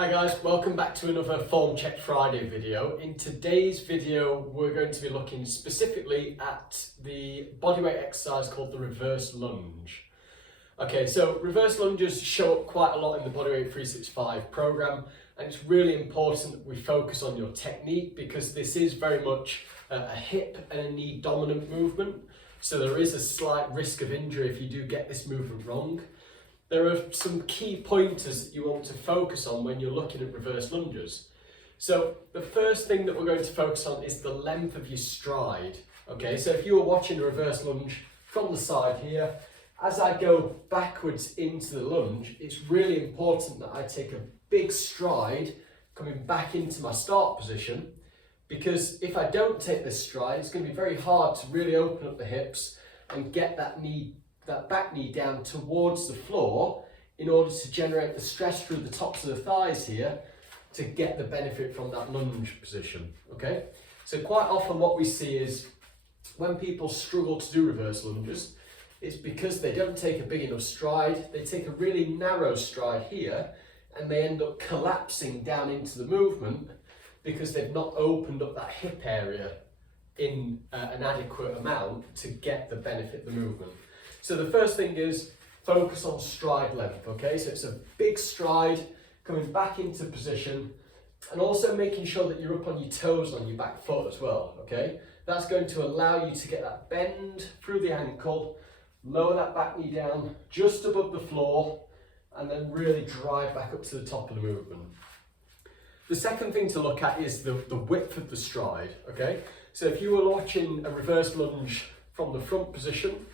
Hi guys, welcome back to another Form Check Friday video. In today's video we're going to be looking specifically at the bodyweight exercise called the reverse lunge. Okay, so reverse lunges show up quite a lot in the Bodyweight 365 program, and it's really important that we focus on your technique because this is very much a hip and a knee dominant movement, so there is a slight risk of injury if you do get this movement wrong. There are some key pointers that you want to focus on when you're looking at reverse lunges. So the first thing that we're going to focus on is the length of your stride. Okay, so if you were watching a reverse lunge from the side here, as I go backwards into the lunge, it's really important that I take a big stride coming back into my start position, because if I don't take this stride, it's going to be very hard to really open up the hips and get that back knee down towards the floor in order to generate the stress through the tops of the thighs here to get the benefit from that lunge position. Okay, so quite often what we see is when people struggle to do reverse lunges, it's because they don't take a big enough stride. They take a really narrow stride here and they end up collapsing down into the movement because they've not opened up that hip area in an adequate amount to get the benefit of the movement. So the first thing is focus on stride length, okay? So it's a big stride coming back into position and also making sure that you're up on your toes on your back foot as well, okay? That's going to allow you to get that bend through the ankle, lower that back knee down just above the floor, and then really drive back up to the top of the movement. The second thing to look at is the width of the stride, okay? So if you were watching a reverse lunge from the front position,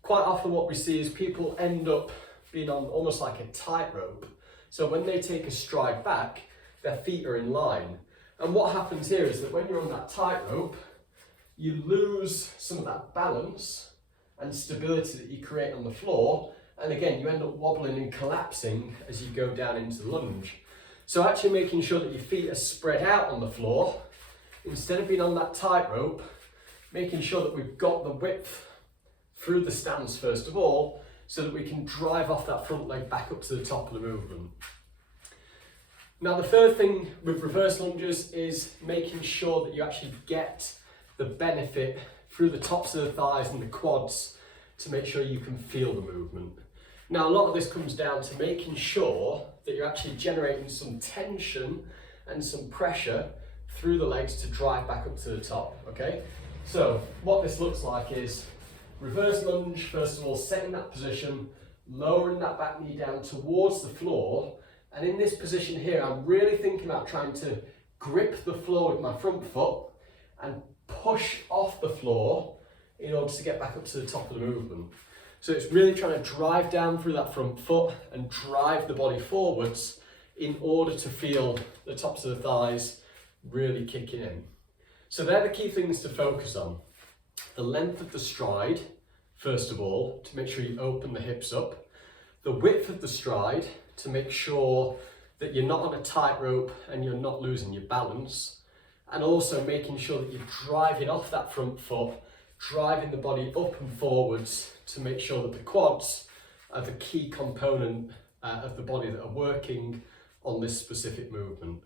quite often what we see is people end up being on almost like a tightrope. So when they take a stride back, their feet are in line. And what happens here is that when you're on that tightrope, you lose some of that balance and stability that you create on the floor. And again, you end up wobbling and collapsing as you go down into the lunge. So actually making sure that your feet are spread out on the floor, instead of being on that tightrope, making sure that we've got the width through the stance first of all, so that we can drive off that front leg back up to the top of the movement. Now the third thing with reverse lunges is making sure that you actually get the benefit through the tops of the thighs and the quads to make sure you can feel the movement. Now a lot of this comes down to making sure that you're actually generating some tension and some pressure through the legs to drive back up to the top, okay? So what this looks like is reverse lunge, first of all, setting that position, lowering that back knee down towards the floor. And in this position here, I'm really thinking about trying to grip the floor with my front foot and push off the floor in order to get back up to the top of the movement. So it's really trying to drive down through that front foot and drive the body forwards in order to feel the tops of the thighs really kicking in. So they're the key things to focus on. The length of the stride, first of all, to make sure you open the hips up. The width of the stride, to make sure that you're not on a tightrope and you're not losing your balance. And also making sure that you're driving off that front foot, driving the body up and forwards to make sure that the quads are the key component of the body that are working on this specific movement.